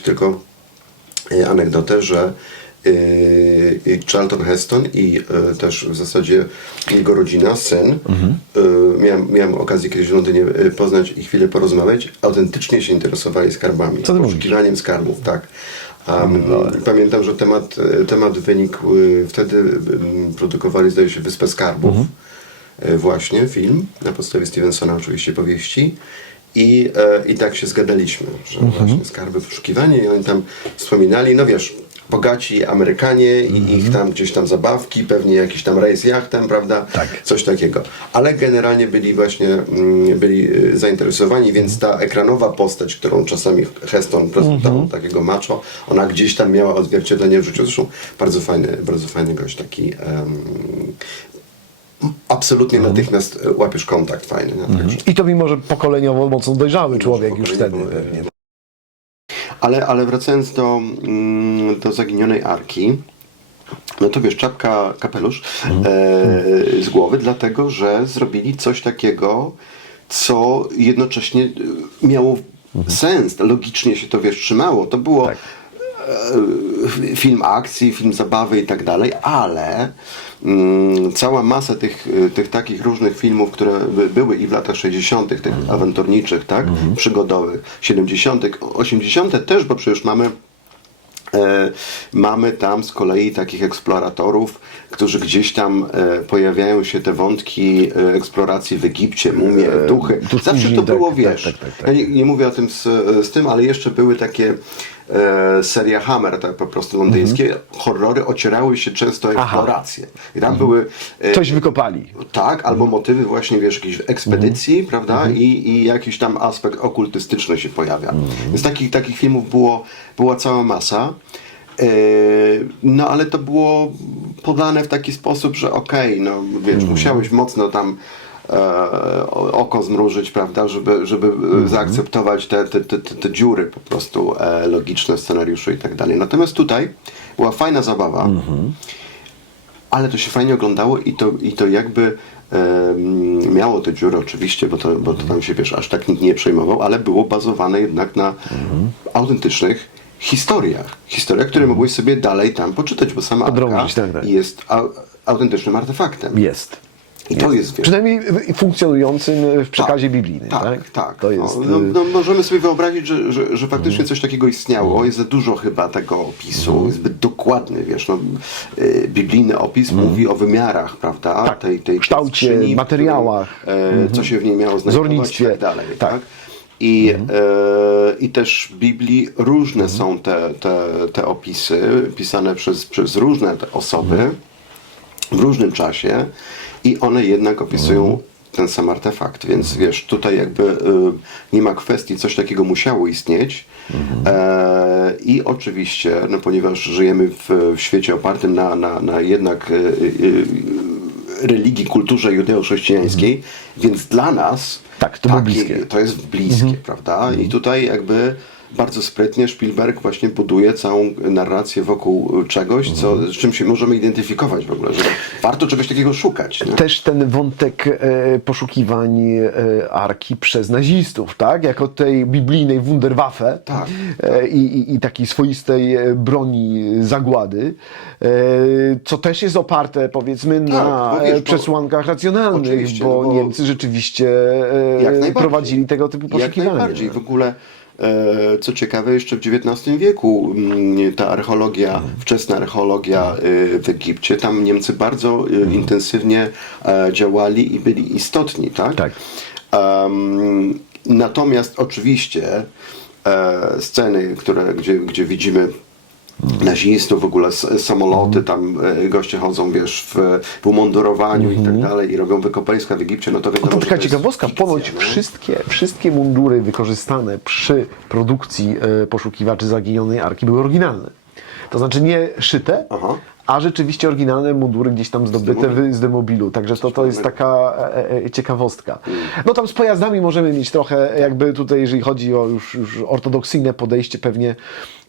Ci tylko anegdotę, że Charlton Heston i też w zasadzie jego rodzina, syn, miałem okazję kiedyś w Londynie poznać i chwilę porozmawiać, autentycznie się interesowali skarbami, poszukiwaniem skarbów, tak. Pamiętam, że temat wynikł, wtedy produkowali, zdaje się, Wyspę Skarbów, właśnie film, na podstawie Stevensona oczywiście powieści. I tak się zgadaliśmy, że właśnie skarby poszukiwanie i oni tam wspominali, no wiesz, bogaci Amerykanie i ich tam gdzieś tam zabawki, pewnie jakiś tam rejs jachtem, prawda? Tak. Coś takiego. Ale generalnie byli zainteresowani, więc ta ekranowa postać, którą czasami Heston prezentował, takiego macho, ona gdzieś tam miała odzwierciedlenie w życiu. Zresztą bardzo fajny gość, taki absolutnie natychmiast łapiesz kontakt fajny. Także. I to mimo, że pokoleniowo mocno dojrzały człowiek już wtedy pewnie. Ale wracając do Zaginionej Arki, no to wiesz, czapka, kapelusz z głowy, dlatego że zrobili coś takiego, co jednocześnie miało sens, logicznie się to wiesz, trzymało. To było film akcji, film zabawy i tak dalej, ale cała masa tych takich różnych filmów, które były i w latach 60., tych awanturniczych, tak, przygodowych, 70., 80. też, bo przecież mamy tam z kolei takich eksploratorów, którzy gdzieś tam pojawiają się te wątki eksploracji w Egipcie, mumie, duchy. Zawsze to było, wiesz, ja nie mówię o tym z tym, ale jeszcze były takie seria Hammer, tak po prostu londyńskie, horrory ocierały się często o eksplorację. I tam były... Coś wykopali. Tak, albo motywy właśnie, wiesz, jakiejś ekspedycji, prawda? I jakiś tam aspekt okultystyczny się pojawia. Więc takich filmów była cała masa. No ale to było podane w taki sposób, że okej, no wiesz, musiałeś mocno tam oko zmrużyć, prawda, żeby zaakceptować te dziury po prostu logiczne w scenariuszu i tak dalej. Natomiast tutaj była fajna zabawa, ale to się fajnie oglądało i to jakby miało te dziury oczywiście, bo to tam się, wiesz, aż tak nikt nie przejmował, ale było bazowane jednak na autentycznych historiach, które mogłeś sobie dalej tam poczytać, bo sama Arka jest autentycznym artefaktem. Jest. I to jest, wiesz, przynajmniej funkcjonującym w przekazie biblijnym. Tak. To jest, no, możemy sobie wyobrazić, że faktycznie coś takiego istniało. Jest za dużo chyba tego opisu, zbyt dokładny, wiesz, no, biblijny opis mówi o wymiarach, prawda? Tej kształcie, materiałach, co się w niej miało znajdować i tak dalej. Tak? I też w Biblii różne są te opisy, pisane przez różne te osoby w różnym czasie i one jednak opisują ten sam artefakt, więc wiesz, tutaj jakby nie ma kwestii, coś takiego musiało istnieć i oczywiście, no ponieważ żyjemy w świecie opartym na jednak religii, kulturze judeo-chrześcijańskiej, więc dla nas to jest bliskie, prawda? I tutaj jakby bardzo sprytnie Spielberg właśnie buduje całą narrację wokół czegoś, z czym się możemy identyfikować w ogóle, że warto czegoś takiego szukać. Nie? Też ten wątek poszukiwań Arki przez nazistów, tak? Jako tej biblijnej Wunderwaffe i takiej swoistej broni zagłady, co też jest oparte, powiedzmy, na przesłankach racjonalnych, bo Niemcy rzeczywiście prowadzili tego typu poszukiwania. Jak najbardziej. W ogóle co ciekawe, jeszcze w XIX wieku ta archeologia, wczesna archeologia w Egipcie, tam Niemcy bardzo intensywnie działali i byli istotni, tak? Natomiast oczywiście sceny, gdzie widzimy nazistów, w ogóle samoloty, tam goście chodzą, wiesz, w umundurowaniu i tak dalej i robią wykopaliska w Egipcie, no to wiadomo, to taka to ciekawostka, fikcja, ponoć wszystkie mundury wykorzystane przy produkcji poszukiwaczy Zaginionej Arki były oryginalne. To znaczy nie szyte, a rzeczywiście oryginalne mundury gdzieś tam zdobyte z demobilu. Także to jest taka ciekawostka. No tam z pojazdami możemy mieć trochę jakby tutaj, jeżeli chodzi o już ortodoksyjne podejście, pewnie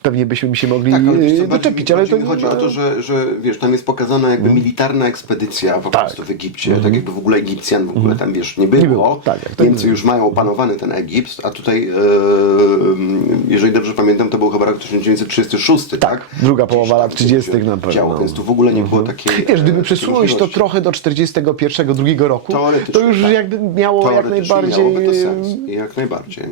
pewnie byśmy mi się mogli Tak, ale wiesz co, doczepić, ale to mi chodzi o to, że wiesz, tam jest pokazana jakby militarna ekspedycja po prostu w Egipcie, tak jakby w ogóle Egipcjan w ogóle tam wiesz nie było. Nie było. Tak, jak to Niemcy nie już mają opanowany ten Egipt, a tutaj jeżeli dobrze pamiętam, to był chyba rok 1936, tak? Druga połowa Gdzieś lat tam 30. się na pewno. działo, więc tu w ogóle nie było takiej Wiesz, gdyby przesunąć to możliwości. trochę do 41-2 roku, Teoretycznie, to już tak. jakby miało jak Teoretycznie najbardziej... miałoby to sens. Jak najbardziej.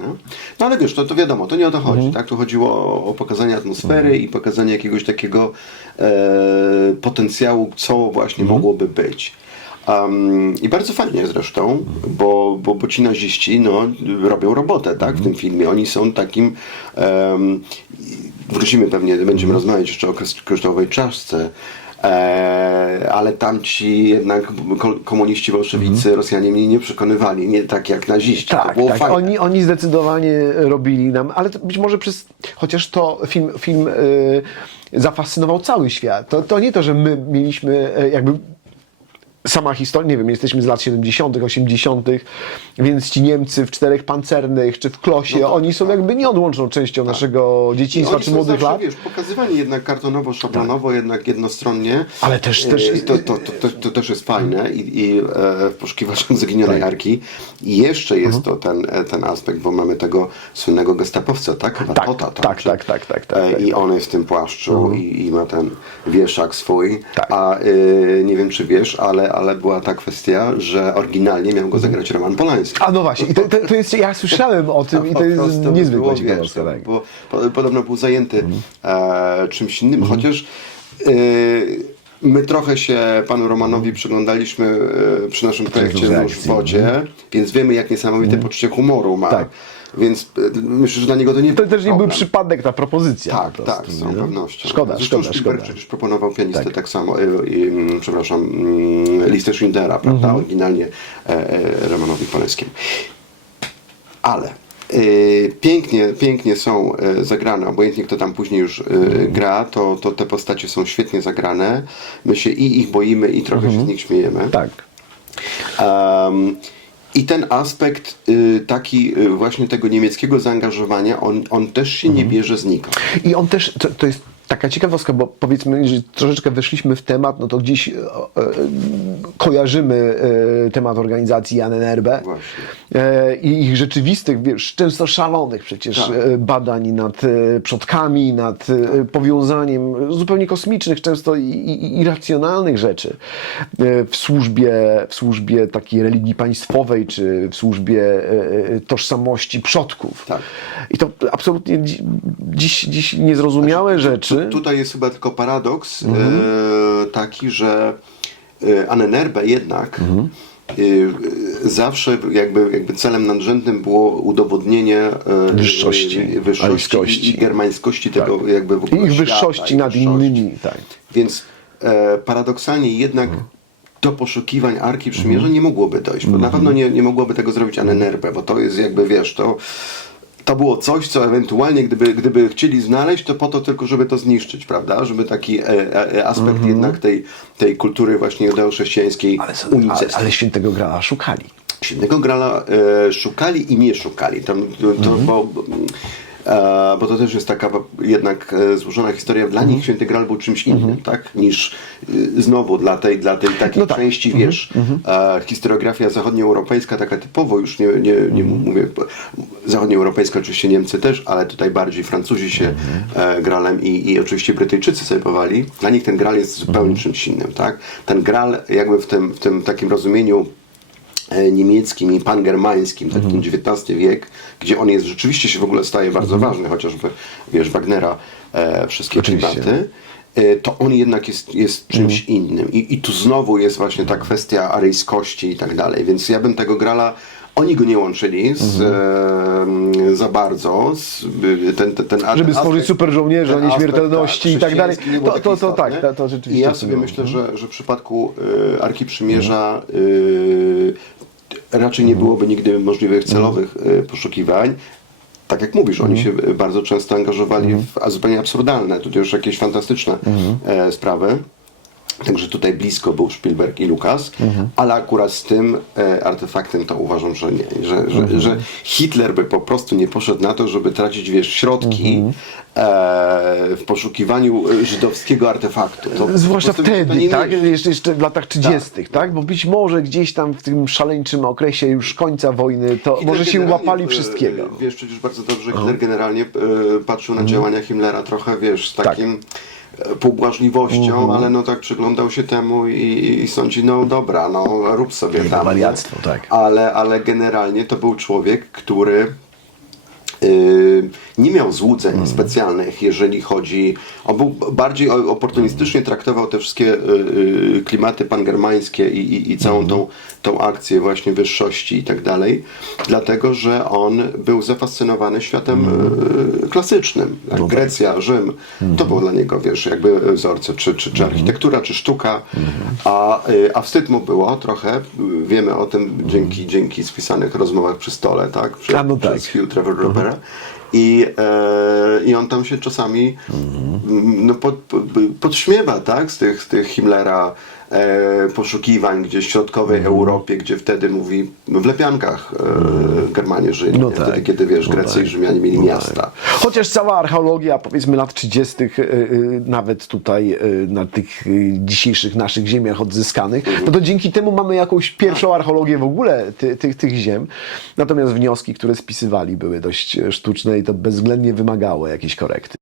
No ale wiesz, to wiadomo, to nie o to chodzi. Tak? Tu chodziło o pokazanie atmosfery i pokazanie jakiegoś takiego potencjału, co właśnie mogłoby być. I bardzo fajnie zresztą, bo ci naziści robią robotę tak, w tym filmie. Oni są takim... wrócimy pewnie, będziemy rozmawiać jeszcze o kryształowej czaszce, ale tamci jednak komuniści, bolszewicy, Rosjanie mnie nie przekonywali, nie tak jak naziści. Tak, to było tak. fajne. Oni zdecydowanie robili nam, ale to być może chociaż to film zafascynował cały świat. To nie to, że my mieliśmy jakby sama historia, nie wiem, jesteśmy z lat 70., 80., więc ci Niemcy w czterech pancernych czy w Klosie, oni są jakby nieodłączną częścią naszego dzieciństwa Oni czy są młodych zawsze, lat. wiesz, pokazywani jednak kartonowo, szablonowo, jednak jednostronnie. Ale też to też jest fajne i w poszukiwaczach zaginionej arki. I jeszcze jest to ten aspekt, bo mamy tego słynnego gestapowca, tak? Chyba Tota, tak. I on jest w tym płaszczu i ma ten wieszak swój. Tak. A nie wiem, czy wiesz, ale była ta kwestia, że oryginalnie miał go zagrać Roman Polański. A no właśnie, i to jest, ja słyszałem o tym i to jest niezwykłe ciekawostka. Tak. Podobno był zajęty czymś innym, chociaż my trochę się panu Romanowi przyglądaliśmy przy naszym projekcie Nóż w wodzie, więc wiemy, jak niesamowite poczucie humoru ma. Tak. Więc myślę, że dla niego to nie To też nie był problem. przypadek, ta propozycja. Tak, po tak, prostu, z całą nie? pewnością. Szkoda. Spielberg przecież proponował pianistę tak samo, listę Schindlera, prawda, oryginalnie Romanowi Polańskiemu. Ale pięknie są zagrane, obojętnie kto tam później już gra, to te postacie są świetnie zagrane. My się i ich boimy, i trochę się z nich śmiejemy. Tak. I ten aspekt taki właśnie tego niemieckiego zaangażowania, on też się nie bierze znikąd. I on też, to jest taka ciekawostka, bo powiedzmy, że troszeczkę weszliśmy w temat, no to gdzieś kojarzymy temat organizacji Ahnenerbe i ich rzeczywistych, wiesz, często szalonych przecież badań nad przodkami, nad powiązaniem zupełnie kosmicznych, często i irracjonalnych rzeczy w służbie takiej religii państwowej, czy w służbie tożsamości przodków. Tak. I to absolutnie dziś niezrozumiałe rzeczy. Tutaj jest chyba tylko paradoks taki, że Ahnenerbe jednak zawsze jakby celem nadrzędnym było udowodnienie wyższości i germańskości tego jakby w ogóle Ich świata, wyższości nad innymi. Tak. Więc paradoksalnie jednak do poszukiwań Arki Przymierza nie mogłoby dojść. Bo na pewno nie mogłoby tego zrobić Ahnenerbe, bo to jest jakby, wiesz, to było coś, co ewentualnie gdyby chcieli znaleźć, to po to tylko, żeby to zniszczyć, prawda? Żeby taki aspekt jednak tej kultury właśnie judeo-chrześcijańskiej unicestwić. Ale Świętego Grala szukali. Świętego Grala szukali i nie szukali. Bo to też jest taka jednak złożona historia. Dla nich Święty Graal był czymś innym, tak? Niż znowu dla tej takiej części, wiesz, historiografia zachodnioeuropejska, taka typowo, już nie mówię, zachodnioeuropejska oczywiście Niemcy też, ale tutaj bardziej Francuzi się Graalem i oczywiście Brytyjczycy zajmowali. Dla nich ten Graal jest zupełnie czymś innym, tak? Ten Graal jakby w tym takim rozumieniu niemieckim i pangermańskim, taki XIX wiek, gdzie on jest rzeczywiście się w ogóle staje bardzo ważny, chociażby, wiesz, Wagnera, wszystkie klimaty, to on jednak jest czymś innym. I tu znowu jest właśnie ta kwestia aryjskości i tak dalej, więc ja bym tego Grala, oni go nie łączyli za bardzo. Żeby stworzyć super żołnierza, nieśmiertelności i tak dalej. To tak, to rzeczywiście. I ja sobie myślę, że w przypadku Arki Przymierza raczej nie byłoby nigdy możliwych celowych poszukiwań. Tak jak mówisz, oni się bardzo często angażowali w zupełnie absurdalne, tutaj już jakieś fantastyczne sprawy. Także tutaj blisko był Spielberg i Lucas, ale akurat z tym artefaktem to uważam, że nie. Że Hitler by po prostu nie poszedł na to, żeby tracić, wiesz, środki w poszukiwaniu żydowskiego artefaktu. To Zwłaszcza po prostu to wtedy, nie tak? mieści. Jeszcze w latach 30., tak? Bo być może gdzieś tam w tym szaleńczym okresie już końca wojny, to Hitler może się generalnie, łapali wszystkiego. Wiesz przecież bardzo dobrze, Hitler generalnie patrzył na działania Himmlera trochę, wiesz, z takim pobłażliwością, ale no tak przyglądał się temu i sądzi, no dobra, no rób sobie tam. wariactwo, tak. Ale generalnie to był człowiek, który nie miał złudzeń specjalnych, jeżeli chodzi. On był bardziej oportunistycznie traktował te wszystkie klimaty pangermańskie i całą tą akcję właśnie wyższości i tak dalej, dlatego że on był zafascynowany światem klasycznym. Jak Grecja, Rzym, to było dla niego, wiesz, jakby wzorce, czy architektura, czy sztuka, a wstyd mu było trochę, wiemy o tym dzięki spisanych rozmowach przy stole, tak? Przez Hugh Trevor Robera. I on tam się czasami no, podśmiewa, tak? Z tych Himmlera poszukiwań gdzieś w środkowej Europie, gdzie wtedy mówi w lepiankach Germanie żyli, wtedy kiedy, wiesz, Grecy i Rzymianie mieli miasta. Chociaż cała archeologia, powiedzmy lat 30., nawet tutaj na tych dzisiejszych naszych ziemiach odzyskanych, no to dzięki temu mamy jakąś pierwszą archeologię w ogóle tych ziem. Natomiast wnioski, które spisywali, były dość sztuczne i to bezwzględnie wymagało jakiejś korekty.